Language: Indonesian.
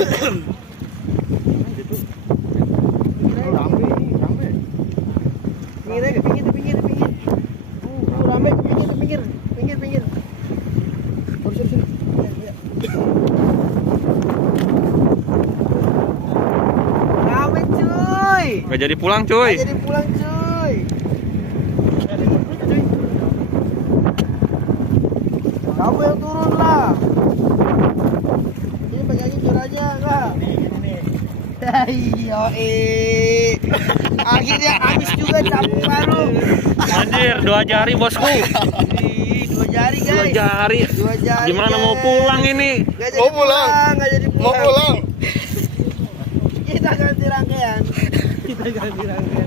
Pinggir. Rame cuy. Nggak jadi pulang cuy. Kamu yang turun lah. Ini pegangin juranya enggak? Iya, akhirnya habis juga capung baru. Anjir, 2 jari bosku. 2 jari guys. 2 jari. 2 jari. Gimana mau pulang ini? Mau pulang. Mau pulang. Kita ganti rangkaian.